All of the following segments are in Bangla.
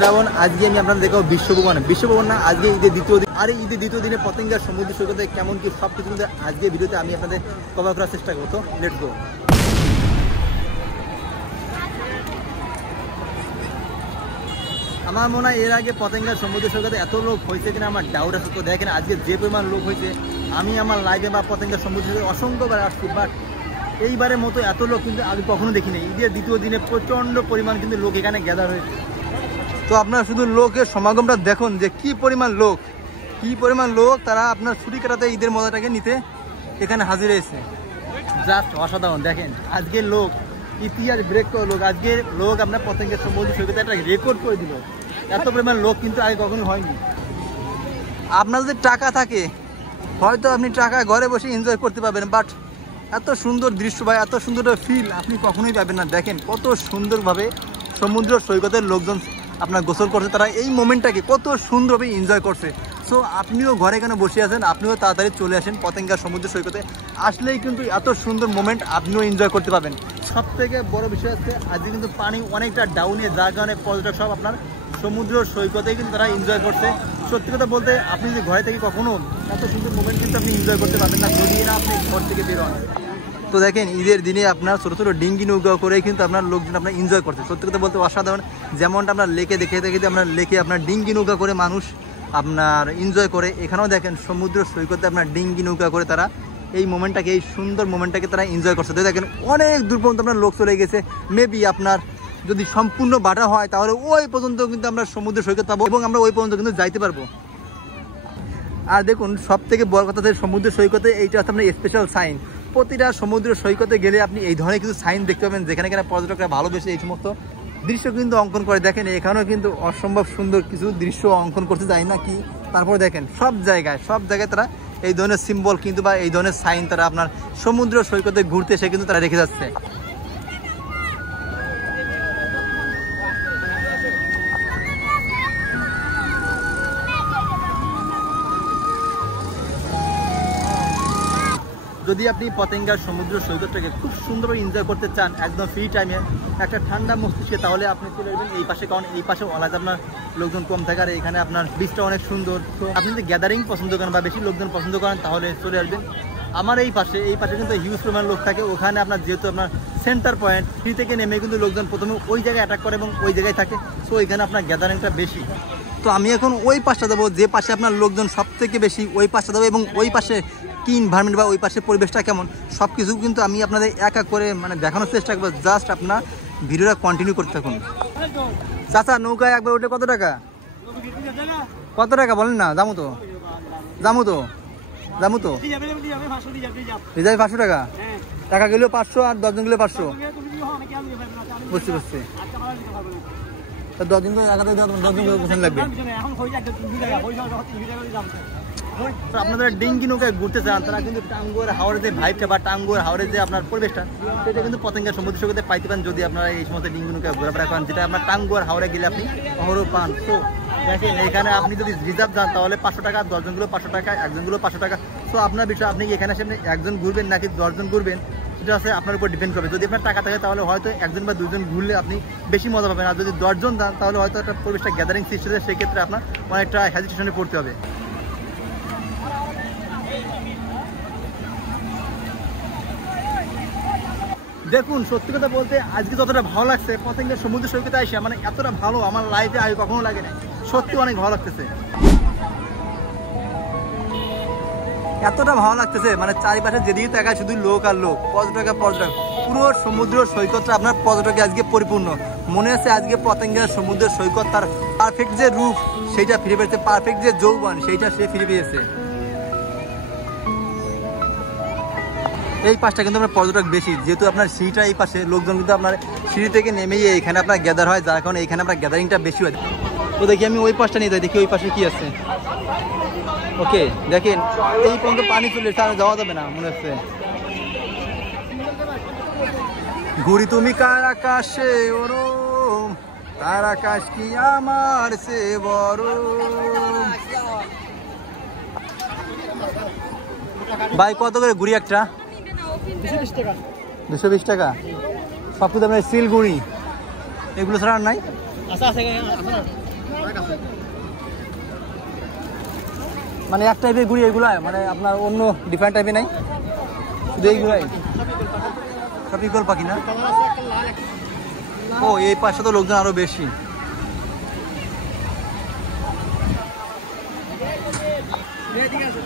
শ্রাবণ, আজকে আমি আপনাদের দেখাবো বিশ্বভ্রমণ না, আজকে ঈদের দ্বিতীয় দিন। আর এই ঈদের দ্বিতীয় দিনে পতেঙ্গার সমুদ্র সৈকতে কেমন কি সব কিছু কিন্তু আজকে ভিডিওতে আমি আপনাদের কভার করার চেষ্টা করবো। তো লেটস গো। আমার মনে হয় এর আগে পতেঙ্গার সমুদ্র সৈকতে এত লোক হয়েছে কিনা আমার ডাউট আছে। তো দেখেন আজকে যে পরিমাণ লোক হয়েছে, আমি আমার লাইভে বা পতেঙ্গার সমুদ্র সৈকতে অসংখ্যবার আসছি, বাট এইবারের মতো এত লোক কিন্তু আমি কখনো দেখিনি। ঈদের দ্বিতীয় দিনে প্রচণ্ড পরিমাণ কিন্তু লোক এখানে গ্যাদার হয়েছে। তো আপনারা শুধু লোকের সমাগমটা দেখুন যে কি পরিমাণ লোক তারা আপনার ছুটি কাটাতে ঈদের মজাটাকে নিতে এখানে হাজির হয়েছে। জাস্ট অসাধারণ। দেখেন আজকের লোক ইতিহাস ব্রেক করে লোক, আজকের লোক আপনার পতেঙ্গের সমুদ্র সৈকতে একটা রেকর্ড করে দিল। এত পরিমাণ লোক কিন্তু আগে কখনো হয়নি। আপনার যদি টাকা থাকে হয়তো আপনি টাকা ঘরে বসে এনজয় করতে পারবেন, বাট এত সুন্দর দৃশ্য বা এত সুন্দর ফিল আপনি কখনোই পাবেন না। দেখেন কত সুন্দরভাবে সমুদ্র সৈকতের লোকজন আপনার গোসল করছে, তারা এই মোমেন্টটাকে কত সুন্দরভাবে এনজয় করছে। সো আপনিও ঘরে কেন বসে আছেন, আপনিও তাড়াতাড়ি চলে আসেন পতেঙ্গার সমুদ্র সৈকতে। আসলেই কিন্তু এত সুন্দর মোমেন্ট আপনিও এনজয় করতে পারবেন। সব থেকে বড় বিষয় হচ্ছে আজকে কিন্তু পানি অনেকটা ডাউনে, যার কারণে পর্যটক সব আপনার সমুদ্র সৈকতে কিন্তু তারা এনজয় করছে। সত্যি কথা বলতে আপনি যদি ঘরে থেকে কখনো এত সুন্দর মোমেন্ট কিন্তু আপনি এনজয় করতে পারবেন না যদি না আপনি ঘর থেকে বেরোন। তো দেখেন ঈদের দিনে আপনার ছোটো ছোটো ডিঙ্গি নৌকা করে কিন্তু আপনার লোকজন আপনার এনজয় করছে। সত্যি কথা বলতে অসাধারণ। যেমনটা আপনার লেকে দেখে আপনার লেকে আপনার ডিঙ্গি নৌকা করে মানুষ আপনার এনজয় করে, এখানেও দেখেন সমুদ্র সৈকতে আপনার ডিঙ্গি নৌকা করে তারা এই মোমেন্টটাকে, এই সুন্দর মোমেন্টটাকে তারা এনজয় করছে। তো দেখেন অনেক দূর পর্যন্ত আপনার লোক চলে গেছে। মেবি আপনার যদি সম্পূর্ণ বাটা হয় তাহলে ওই পর্যন্ত কিন্তু আমরা সমুদ্র সৈকত পাবো এবং আমরা ওই পর্যন্ত কিন্তু যাইতে পারবো। আর দেখুন সব থেকে বড় কথা হচ্ছে সমুদ্র সৈকতে এইটা হচ্ছে আপনার স্পেশাল সাইন। প্রতিটা সমুদ্র সৈকতে গেলে আপনি এই ধরনের কিছু সাইন দেখতে পাবেন, যেখানে পর্যটকরা ভালোবেসে এই সমস্ত দৃশ্য কিন্তু অঙ্কন করে। দেখেন এখানেও কিন্তু অসম্ভব সুন্দর কিছু দৃশ্য অঙ্কন করতে যায় না কি। তারপর দেখেন সব জায়গায় তারা এই ধরনের সিম্বল কিন্তু বা এই ধরনের সাইন তারা আপনার সমুদ্র সৈকতে ঘুরতে এসে কিন্তু তারা রেখে যাচ্ছে। যদি আপনি পতেঙ্গার সমুদ্র সৈকতটাকে খুব সুন্দরভাবে এনজয় করতে চান একদম ফ্রি টাইমে একটা ঠান্ডা মস্তিষ্কে, তাহলে আপনি চলে আসবেন এই পাশে, কারণ এই পাশে অলাজ আপনার লোকজন কম থাকে আর এখানে আপনার বিচটা অনেক সুন্দর। তো আপনি যদি গ্যাদারিং পছন্দ করেন বা বেশি লোকজন পছন্দ করেন তাহলে চলে আসবেন আমার এই পাশে কিন্তু হিউজ পরিমাণ লোক থাকে। ওখানে আপনার যেহেতু আপনার সেন্টার পয়েন্ট, ফ্রি থেকে নেমে কিন্তু লোকজন প্রথমে ওই জায়গায় অ্যাটাক করে এবং ওই জায়গায় থাকে। সো এখানে আপনার গ্যাদারিংটা বেশি। তো আমি এখন ওই পাশটা যাবো যে পাশে আপনার লোকজন সব থেকে বেশি, ওই পাশটা যাবো এবং ওই পাশে কি ইনভায়রনমেন্ট বা ওই পাশের পরিবেশটা কেমন সব কিছু কিন্তু আমি আপনাদের এক এক করে মানে দেখানোর চেষ্টা করবো। জাস্ট আপনার ভিডিওটা কন্টিনিউ করতে থাকুন। চাচা নৌকায় একবার ওঠে কত টাকা বলেন না? যাবো তো রিজার্ভ 500 টাকা, টাকা গেলেও 500 আর 10 জন গেলে 500। বুঝছি 10 দিন তো 10 জন লাগবে। আপনারা ডিঙ্গি নৌকায় ঘুরতে চান তারা কিন্তু টাঙ্গুয়ার হাওড়ের যে ভাইবটা বা টাঙ্গুয়ার হাওড়ের যে আপনার পরিবেশটা সেটা কিন্তু পতেঙ্গা সমুদ্র সৈকতে পাইতে পারেন যদি আপনারা এই সমস্ত ডিঙ্গি নৌকায় ঘোরাফেরা করেন, যেটা আপনার টাঙ্গুয়ার হাওড়ে গেলে আপনি অহরহ পান। তো দেখেন এখানে আপনি যদি রিজার্ভ যান তাহলে 500 টাকা, 10 জনগুলো 500 টাকা, একজনগুলো 500 টাকা। তো আপনার বিষয় আপনি এখানে এসে একজন ঘুরবেন নাকি 10 জন ঘুরবেন সেটা আছে আপনার উপর ডিপেন্ড করবে। যদি আপনার টাকা থাকে তাহলে হয়তো একজন বা দুজন ঘুরলে আপনি বেশি মজা পাবেন, আর যদি 10 জন যান তাহলে হয়তো একটা পরিবেশটা গ্যাদারিং সৃষ্টি হয়, সেক্ষেত্রে আপনার অনেকটা হেজিটেশনে পড়তে হবে। দেখুন সত্যি কথা বলতে আজকে যতটা ভালো লাগছে পতেঙ্গার সমুদ্র সৈকতে আসে, মানে এতটা ভালো আমার লাইফে আগে কখনো লাগে না। সত্যি অনেক ভালো লাগতেছে, এতটা ভালো লাগতেছে মানে চারিপাশে যেদিকে তাকায় শুধু লোক আর লোক, পর্যটক। পুরো সমুদ্র সৈকতটা আপনার পর্যটকে আজকে পরিপূর্ণ। মনে হচ্ছে আজকে পতেঙ্গার সমুদ্র সৈকত তার পারফেক্ট যে রূপ সেইটা ফিরে পেয়েছে, পারফেক্ট যে যৌবন সেইটা সে ফিরে পেয়েছে। এই পাশটা কিন্তু আপনার পর্যটক বেশি, যেহেতু আপনার সিঁড়িটা এই পাশে, লোকজন কিন্তু আপনার সিঁড়ি থেকে নেমেই এখানে আপনার গ্যাদার হয়, যার কারণে এখানে আপনার গ্যাদারিংটা বেশি হয়। তো দেখি আমি ওই পাশটা নিয়ে যাই, দেখি ওই পাশে কি আছে। ওকে দেখেন এই পর্যন্ত পানি চলে এসে যাওয়া যাবে না মনে হচ্ছে। ঘুরি তুমি কার আকাশে ওরম, তার আকাশ কি আমার সে বড়। ভাই কত করে ঘুরি একটা? 220 টাকা। সব কিছু আপনার সিল ঘুড়ি এগুলো ছাড়া আর নাই? মানে এক টাইপের ঘুড়ি এগুলো, মানে আপনার অন্য ডিফারেন্ট টাইপের নাই, শুধু এইগুলাই সব ইগল পাখি না? ও এই পাশে তো লোকজন আরো বেশি।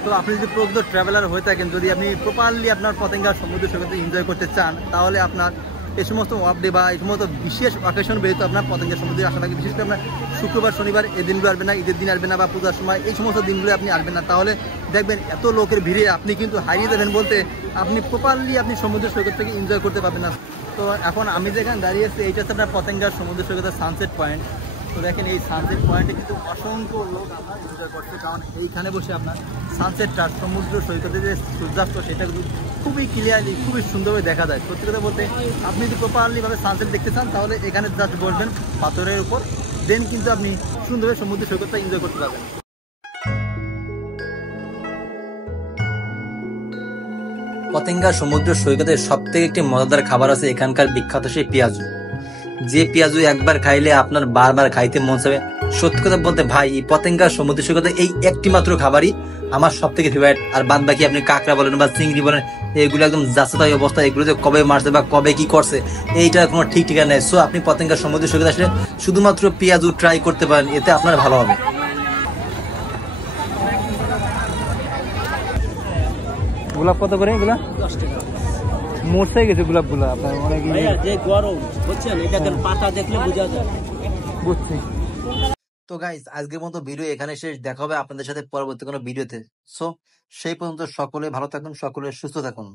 তো আপনি যদি প্রকৃত ট্রাভেলার হয়ে থাকেন, যদি আপনি প্রপারলি আপনার পতেঙ্গা সমুদ্র সৈকতে এনজয় করতে চান, তাহলে আপনার এই সমস্ত অফ ডে বা এই সমস্ত বিশেষ অকেশন বেরিয়ে আপনার পতেঙ্গা সমুদ্রে আসা লাগে। বিশেষ করে আপনার শুক্রবার শনিবার এই দিনগুলো আসবেন না, ঈদের দিন আসবেন না, বা পূজার সময় এই সমস্ত দিনগুলো আপনি আসবেন না। তাহলে দেখবেন এত লোকের ভিড়ে আপনি কিন্তু হারিয়ে দেবেন, বলতে আপনি প্রপারলি আপনি সমুদ্র সৈকত থেকে এনজয় করতে পারবেন না। তো এখন আমি যেখানে দাঁড়িয়ে আছি এইটা হচ্ছে আপনার পতেঙ্গার সমুদ্র সৈকতের সানসেট পয়েন্ট। তো দেখেন এই সানসেট পয়েন্টে কিন্তু অসংখ্য লোক আমরা এনজয় করছে, কারণ এইখানে বসে আপনার সানসেটটা সমুদ্র সৈকতে যে সূর্যাস্ত সেটা কিন্তু খুবই ক্লিয়ারলি খুবই সুন্দরভাবে দেখা যায়। সত্যি কথা বলতে আপনি যদি প্রপারলিভাবে সানসেট দেখতে চান তাহলে এখানে জাস্ট বসবেন পাথরের উপর, দেন কিন্তু আপনি সুন্দরভাবে সমুদ্র সৈকতটা এনজয় করতে পারবেন। পতেঙ্গা সমুদ্র সৈকতের সব থেকে একটি মজাদার খাবার আছে এখানকার বিখ্যাত সেই পেঁয়াজু। যে পেঁয়াজু একবার খাইলে আপনার বারবার খাইতে মন চাবে। সত্যি কথা বলতে ভাই, এই পতেঙ্গা সমুদ্র সৈকতে এই একটি মাত্র খাবারই আমার সব থেকে ফেভারিট। আর বাদ বাকি আপনি কাঁকড়া বলেন বা চিংড়ি বলেন, এগুলো একদম যাচাই অবস্থা। এগুলো যে কবে মারছে বা কবে কি করছে এইটা কোনো ঠিক ঠিকানা নেই। সো আপনি পতেঙ্গা সমুদ্র সৈকতে আসলে শুধুমাত্র পেঁয়াজু ট্রাই করতে পারেন, এতে আপনার ভালো হবে। গোলাপ কত করে এগুলা? 10 টাকা। মরছে গেছে গোলাপ গুলা আপনার অনেক যে গরম বুঝছেন, এটা পাতা দেখলে বোঝা যায়। বুঝছি। তো গাইস, আজকের মতো ভিডিও এখানে শেষ। দেখা হবে আপনাদের সাথে পরবর্তী কোনো ভিডিওতে। সো সেই পর্যন্ত সকলে ভালো থাকুন, সকলে সুস্থ থাকুন।